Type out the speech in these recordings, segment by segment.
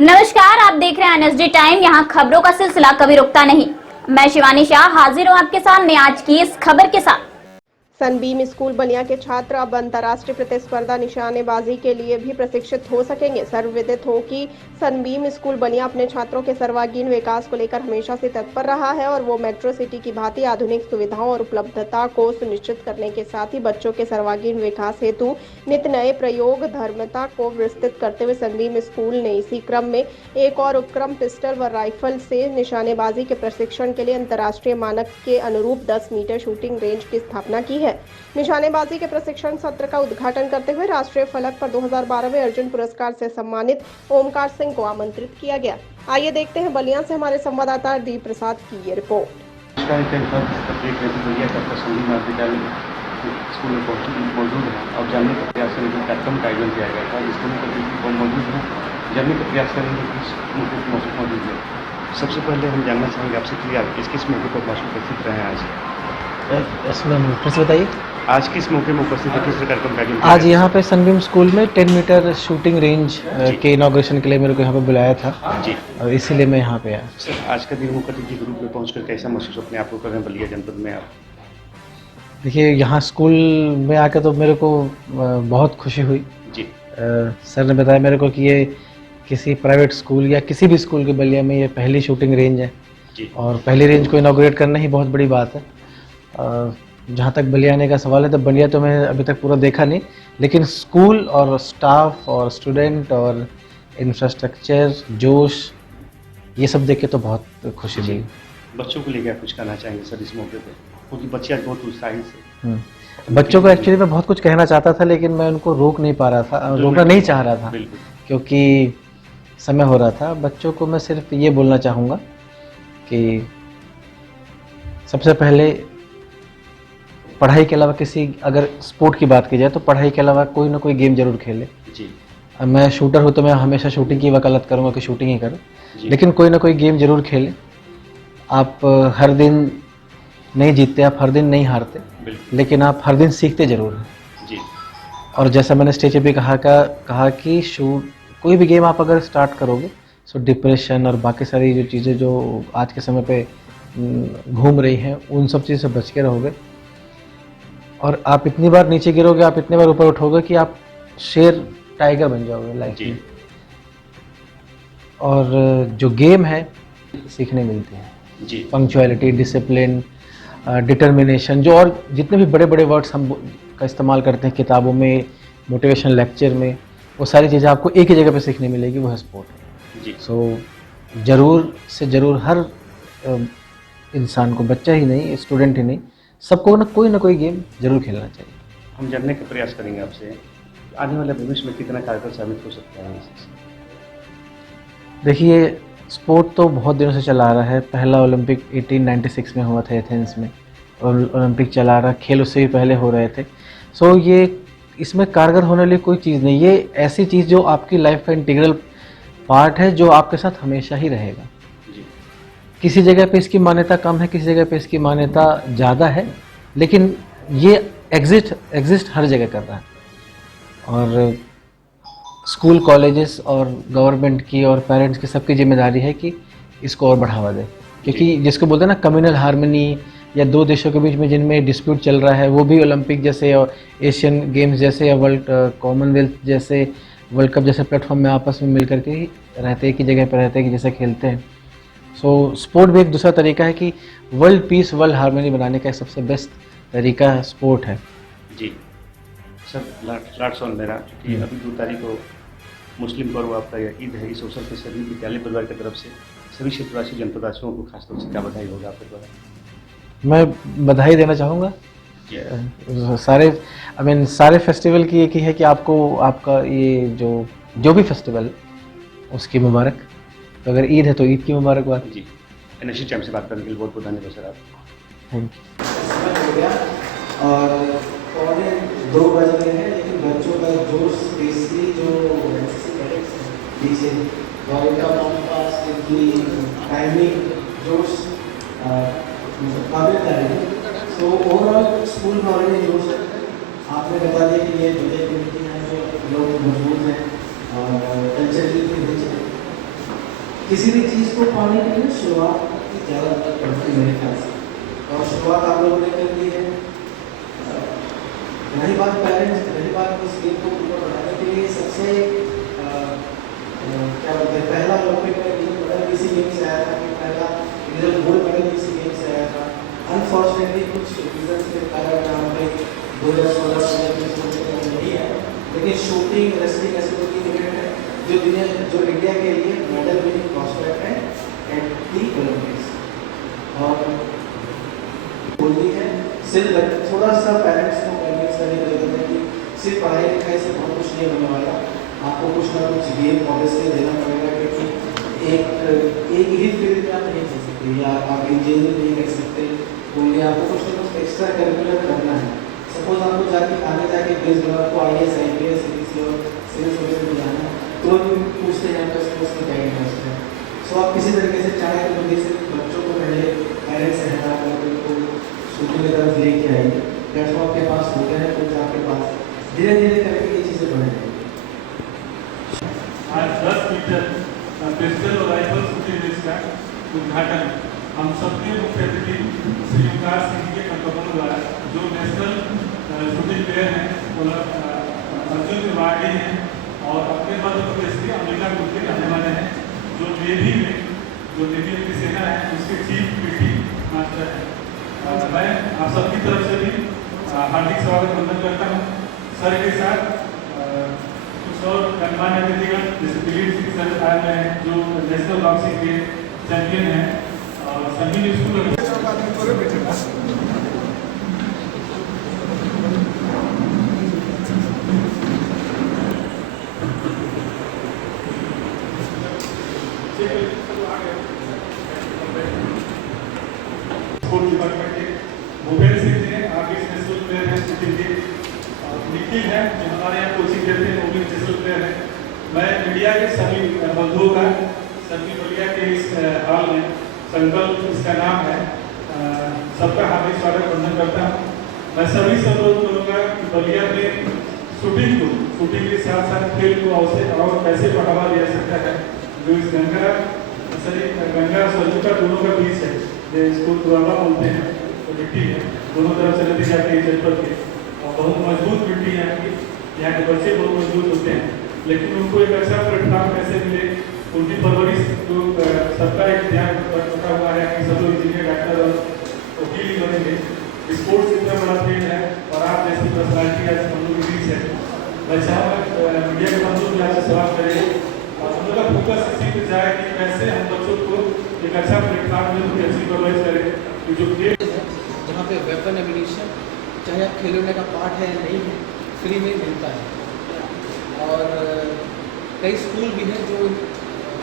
नमस्कार, आप देख रहे हैं एनएसडी टाइम। यहाँ खबरों का सिलसिला कभी रुकता नहीं। मैं शिवानी शाह हाजिर हूँ आपके सामने आज की इस खबर के साथ। सनबीम स्कूल बलिया के छात्र अब अंतर्राष्ट्रीय प्रतिस्पर्धा निशानेबाजी के लिए भी प्रशिक्षित हो सकेंगे। सर्वविदित हो कि सनबीम स्कूल बलिया अपने छात्रों के सर्वांगीण विकास को लेकर हमेशा से तत्पर रहा है और वो मेट्रो सिटी की भांति आधुनिक सुविधाओं और उपलब्धता को सुनिश्चित करने के साथ ही बच्चों के सर्वांगीण विकास हेतु नित नए प्रयोग धर्मता को विस्तृत करते हुए सनबीम स्कूल ने इसी क्रम में एक और उपक्रम पिस्टल व राइफल से निशानेबाजी के प्रशिक्षण के लिए अंतर्राष्ट्रीय मानक के अनुरूप 10 मीटर शूटिंग रेंज की स्थापना की है। निशानेबाजी के प्रशिक्षण सत्र का उद्घाटन करते हुए राष्ट्रीय फलक पर 2012 में अर्जुन पुरस्कार से सम्मानित ओमकार सिंह को आमंत्रित किया गया। आइए देखते हैं बलिया से हमारे संवाददाता डी प्रसाद की ये रिपोर्ट। स्कूल में मौजूद है और जानने का प्रयास करने के कार्यक्रम का आयोजन किया गया था, जिसमें मौजूद है जानने का प्रयास करेंगे कि मौजूद है। सबसे पहले हम जानना चाहेंगे आपसे कि आप किस मौके पर उपस्थित रहे हैं आज? फिर से बताइए। आज किस मौके में उपस्थित है, किस कार्यक्रम का आयोजन? आज यहाँ पे सनबीम स्कूल में 10 मीटर शूटिंग रेंज के इनॉग्रेशन के लिए मेरे को यहाँ पे बुलाया था जी, और इसीलिए मैं यहाँ पे आया। सर, आज का दिन मुख्य अतिथि के रूप में पहुँचकर कैसा महसूस अपने आप को कर रहे हैं बलिया जनपद में आप? देखिए, यहाँ स्कूल में आकर तो मेरे को बहुत खुशी हुई जी। सर ने बताया मेरे को कि ये किसी प्राइवेट स्कूल या किसी भी स्कूल के बलिया में ये पहली शूटिंग रेंज है जी। और पहली रेंज को इनॉग्रेट करना ही बहुत बड़ी बात है। जहाँ तक बलिया आने का सवाल है तो बलिया तो मैं अभी तक पूरा देखा नहीं, लेकिन स्कूल और स्टाफ और स्टूडेंट और इंफ्रास्ट्रक्चर जोश ये सब देख के तो बहुत खुशी मिली। बच्चों को लेकर कुछ कहना चाहेंगे सर इस मौके पर, क्योंकि बच्चे आज बहुत उत्साहित से। बच्चों को एक्चुअली मैं बहुत कुछ कहना चाहता था, लेकिन मैं उनको रोक नहीं पा रहा था, रोकना नहीं चाह रहा था क्योंकि समय हो रहा था। बच्चों को मैं सिर्फ ये बोलना चाहूँगा कि सबसे पहले पढ़ाई के अलावा अगर स्पोर्ट की बात की जाए तो पढ़ाई के अलावा कोई ना कोई गेम जरूर खेले जी। मैं शूटर हूँ तो मैं हमेशा शूटिंग की वकालत करूँगा कि शूटिंग ही करो, लेकिन कोई ना कोई गेम जरूर खेले। आप हर दिन नहीं जीतते, आप हर दिन नहीं हारते, लेकिन आप हर दिन सीखते जरूर हैं जी। और जैसा मैंने स्टेज पे भी कहा कि कोई भी गेम आप अगर स्टार्ट करोगे सो डिप्रेशन और बाकी सारी जो चीज़ें जो आज के समय पे घूम रही हैं उन सब चीज़ से बच के रहोगे और आप इतनी बार नीचे गिरोगे, आप इतनी बार ऊपर उठोगे कि आप शेर टाइगर बन जाओगे लाइफ में। और जो गेम है सीखने मिलते हैं जी। पंक्चुअलिटी, डिसिप्लिन, डिटर्मिनेशन, जो और जितने भी बड़े बड़े वर्ड्स हम का इस्तेमाल करते हैं किताबों में, मोटिवेशन लेक्चर में, वो सारी चीज़ें आपको एक ही जगह पे सीखने मिलेगी, वो है स्पोर्ट जी। सो ज़रूर से ज़रूर हर इंसान को, बच्चा ही नहीं, स्टूडेंट ही नहीं, सबको ना कोई गेम जरूर खेलना चाहिए। हम जानने का प्रयास करेंगे आपसे आने वाले भविष्य में कितना कारगर साबित हो सकता है। देखिए, स्पोर्ट तो बहुत दिनों से चला आ रहा है। पहला ओलंपिक 1896 में हुआ था एथेंस में, और ओलंपिक चला रहा, खेल उससे भी पहले हो रहे थे। सो ये इसमें कारगर होने लिए कोई चीज़ नहीं, ये ऐसी चीज़ जो आपकी लाइफ का इंटीग्रल पार्ट है, जो आपके साथ हमेशा ही रहेगा जी। किसी जगह पे इसकी मान्यता कम है, किसी जगह पे इसकी मान्यता ज़्यादा है, लेकिन ये एग्जिस्ट हर जगह कर रहा है। और स्कूल, कॉलेजेस और गवर्नमेंट की और पेरेंट्स की सबकी जिम्मेदारी है कि इसको और बढ़ावा दें, क्योंकि जिसको बोलते हैं ना कम्युनल हार्मनी, या दो देशों के बीच में जिनमें डिस्प्यूट चल रहा है, वो भी ओलंपिक जैसे और एशियन गेम्स जैसे या कॉमनवेल्थ जैसे, वर्ल्ड कप जैसे प्लेटफॉर्म में आपस में मिल करके ही रहते, एक ही जगह पर रहते हैं कि जैसे खेलते हैं। सो स्पोर्ट भी एक दूसरा तरीका है कि वर्ल्ड पीस, वर्ल्ड हार्मनी बनाने का सबसे बेस्ट तरीका स्पोर्ट है जी। सर, लास्ट ऑन मेरा कि अभी 2 तारीख को मुस्लिम पर्व आपका ईद है, इस अवसर पर सभी विद्यालय परिवार की तरफ से सभी क्षेत्रवासी जनपदवासियों को खासतौर से क्या बधाई होगा आपके द्वारा? मैं बधाई देना चाहूँगा सारे फेस्टिवल की एक ही है कि आपका ये जो भी फेस्टिवल उसकी मुबारक। तो अगर ईद है तो ईद की मुबारकबाद जी। एनएसडी टाइम से बात करने के लिए बहुत बहुत धन्यवाद सर आप। Thank you. और पौने 2 बज गए हैं, लेकिन बच्चों का जोश बेसिकली जो पीछे टाइमिंग जोश काबिल है। सो ओवरऑल स्कूल में ऑलरेडी जोश है। आपने बता दिया कि ये बजट कमेटी है जो लोग मजबूत हैं और कल्चरली भी रिच है। किसी भी चीज़ को पाने के लिए शुरुआत की ज़्यादा पड़ती है मेरे ख्याल से, और शुरुआत आप लोगों ने कर दी है। रही बात पेरेंट्स, रही बात उस गेम को ऊपर बढ़ाने के लिए सबसे क्या बोलते हैं, पहला ओलंपिक में रिजल्ट मेडल इसी गेम से आया था, कि पहला रिजल्ट गोल्ड मेडल इसी गेम से आया था। अनफॉर्चुनेटली कुछ रीजन के कारण यहाँ पे 2016 में नहीं है, लेकिन शूटिंग, रेसलिंग ऐसे कोई इवेंट है जो इंडिया के लिए मेडल विनिंग प्रॉस्पेक्ट है एट दी ओलंपिक्स। और बोलती है सिर्फ थोड़ा सा पेरेंट्स को कन्विंस करने की जरूरत है कि सिर्फ पढ़ाई लिखाई से बहुत कुछ नहीं होने वाला, आपको कुछ ना कुछ गेम पॉलिसी देना पड़ेगा, क्योंकि एक ही फील्ड में आप नहीं चल सकते, या आप इंजीनियरिंग नहीं कर सकते, बोलिए आपको कुछ ना कुछ एक्स्ट्रा करिकुलर करना है। सपोज आपको जाके आगे जाके बेस बना, आपको IAS IPS सिविल सर्विस में जाना है, तो पूछते हैं आपका उसमें क्या इंटरेस्ट है। सो आप किसी तरीके से चाहे तो जैसे बच्चों को पहले पेरेंट्स से हटा कर उनको शूटिंग की तरफ लेके आएंगे, प्लेटफॉर्म आपके पास हो गए हैं, कुछ आपके पास धीरे धीरे करके ये चीज़ें बढ़ेंगी। आज 10 मीटर पिस्टल और राइफल शूटिंग रेस का उद्घाटन हम सबके मुख्य अतिथि श्री विकास सिंह के कंपनी द्वारा, जो नेशनल शूटिंग प्लेयर हैं, अर्जुन तिवारी हैं और अपने मध्य प्रदेश के अम्बिकापुर के रहने वाले हैं, जो नेवी की सेना है उसके चीफ पीटी मास्टर हैं। मैं आप सबकी तरफ से भी हार्दिक स्वागत वंदन करता हूँ। सर के साथ कुछ और गणमान्य अतिथिगण जैसे दिलीप सिंह सर आए हुए हैं, जो नेशनल बॉक्सिंग के चैंपियन हैं, और सभी स्कूल स्पोर्ट डिपार्टमेंट के भूपेंद्र सिंह हैं, आगे नेशनल प्लेयर हैं शूटिंग के, निखिल है जो हमारे यहाँ कोचिंग देते हैं, वो भी नेशनल प्लेयर है। मैं मीडिया के सभी बंधुओं का, सभी मीडिया के इस हॉल में, संकल्प इसका नाम है, सबका हार्दिक स्वागत वंदन करता हूँ। मैं सभी से अनुरोध करूँगा कि बलिया में शूटिंग के साथ साथ खेल को और कैसे बढ़ावा दिया सकता है, जो इस गंगा सरजू का दोनों का बीच है, जो इसको दुआबा बोलते हैं, तो मिट्टी है दोनों तरफ से नदी जाती है जनपद के, और बहुत मजबूत मिट्टी है यहाँ के बच्चे बहुत मजबूत होते हैं, लेकिन उनको एक अच्छा प्लेटफॉर्म कैसे मिले, उनकी परवरिश जो सबका एक ध्यान रखा हुआ है कि सब लोग इंजीनियर, डॉक्टर और वकील ही बनेंगे। स्पोर्ट्स इतना बड़ा फील्ड है और आप जैसी पर्सनैलिटी आज हम लोग के बीच है। मैं चाहूँगा मीडिया के बंधु भी आपसे सवाल करेंगे और हम लोग का फोकस इसी पे जाए कि कैसे हम बच्चों को एक अच्छा प्लेटफॉर्म में उनकी अच्छी परवरिश करें, कि जो खेल जहाँ पे वेपन एमिनिशन चाहे आप खिलौने का पार्ट है या नहीं है, फ्री में मिलता है। और कई स्कूल भी हैं जो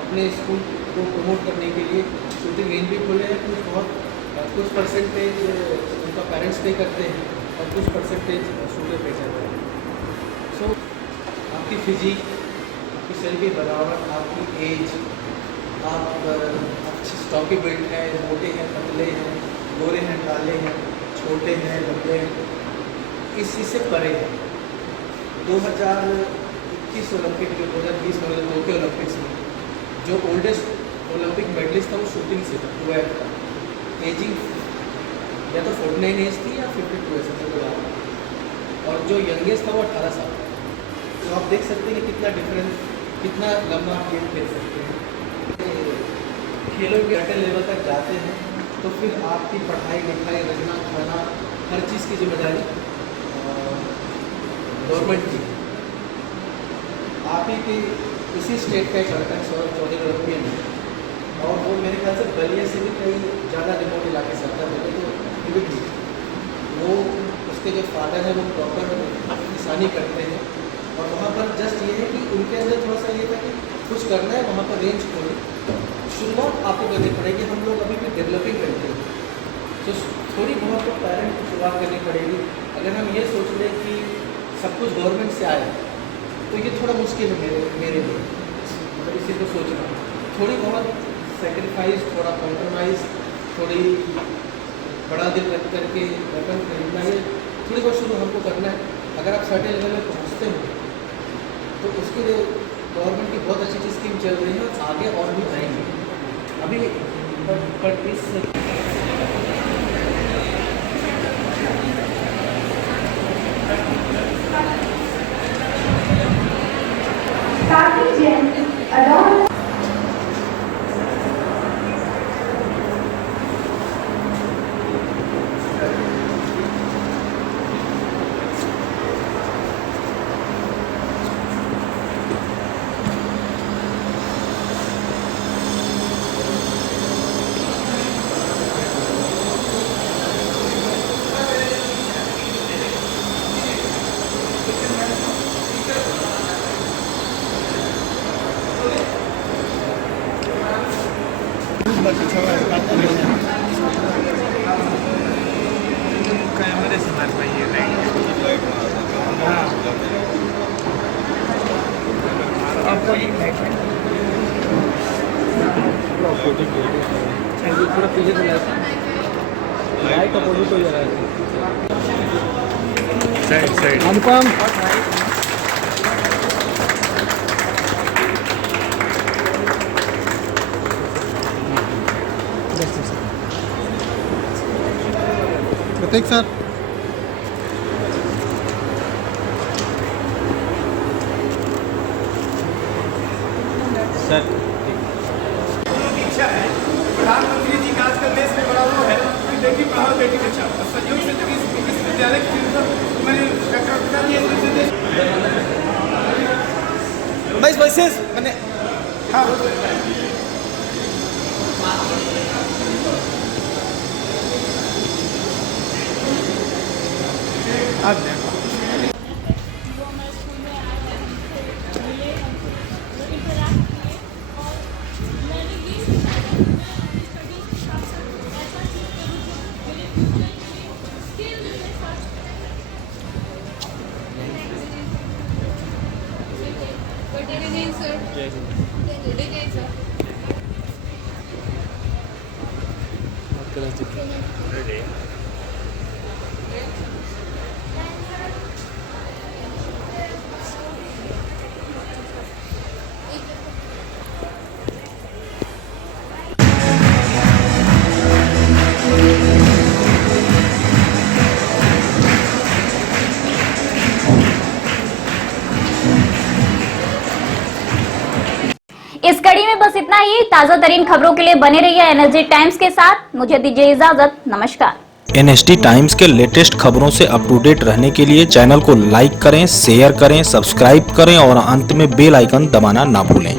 अपने स्कूल को प्रमोट करने के लिए शूटिंग रेंज भी खोले हैं, कुछ परसेंटेज उनका पेरेंट्स पे करते हैं और कुछ परसेंटेज शूटर पे करते हैं। सो आपकी फिजिक, आपकी शरीर बनावट, आपकी एज, आप अच्छी स्टॉकी बिल्ड है, मोटे हैं, पतले हैं, गोरे हैं, काले हैं, छोटे हैं, लंबे हैं, इस चीज़ से परे है। 2021 ओलंपिक, जो 2020 में टोक्यो ओलंपिक्स में जो ओल्डेस्ट ओलंपिक मेडलिस्ट था वो शूटिंग से था, 12 था, एजिंग या तो 49 एज थी या 52 ऐसा तो याद, और जो यंगेस्ट था वो 18 साल। तो आप देख सकते हैं कि कितना डिफरेंस, कितना लंबा आप गेम खेल सकते हैं। खेलों के अटल लेवल तक जाते हैं तो फिर आपकी पढ़ाई लिखाई, रहना खाना, हर चीज़ की जिम्मेदारी गवर्नमेंट की। आप ही की इसी स्टेट का एक लड़का है सौरभ चौधरी, ओलंपियन है, और वो मेरे ख्याल से बलिया से भी कई ज़्यादा रिमोट इलाके से आता है, तो वो उसके जो फादर है वो प्रॉपर किसानी करते हैं, और वहाँ पर जस्ट ये है कि उनके अंदर थोड़ा सा ये था कि कुछ करना है, वहाँ पर रेंज खोले। शुरुआत आपको करनी पड़ेगी, हम लोग अभी भी डेवलपिंग करते हैं, तो थोड़ी बहुत तो पेरेंट को शुरुआत करनी पड़ेगी। अगर हम ये सोच लें कि सब कुछ गवर्नमेंट से आए तो ये थोड़ा मुश्किल है मेरे लिए, मतलब इसी को सोचना, थोड़ी बहुत सेक्रीफाइस, थोड़ा कॉम्प्रोमाइज़, थोड़ी बड़ा दिल रख करके वेपन खरीदना, ये थोड़ी बहुत शुरू हमको करना है। अगर आप सर्टेन लेवल में पहुँचते हो तो उसके लिए गवर्नमेंट की बहुत अच्छी अच्छी स्कीम चल रही है और आगे और भी आएंगी अभी पर इस अनुपम प्रतीक सर प्रधानमंत्री जी का आजकल देश में बड़ा वो है कि बेटी पढ़ाओ बेटी बचाओ और सहयोग से जब इस विद्यालय की मैंने मैंने हाँ इस कड़ी में बस इतना ही। ताजा तरीन खबरों के लिए बने रहिए एनएसडी टाइम्स के साथ। मुझे दीजिए इजाजत, नमस्कार। एनएसडी टाइम्स के लेटेस्ट खबरों से अप टू डेट रहने के लिए चैनल को लाइक करें, शेयर करें, सब्सक्राइब करें और अंत में बेल आइकन दबाना ना भूलें।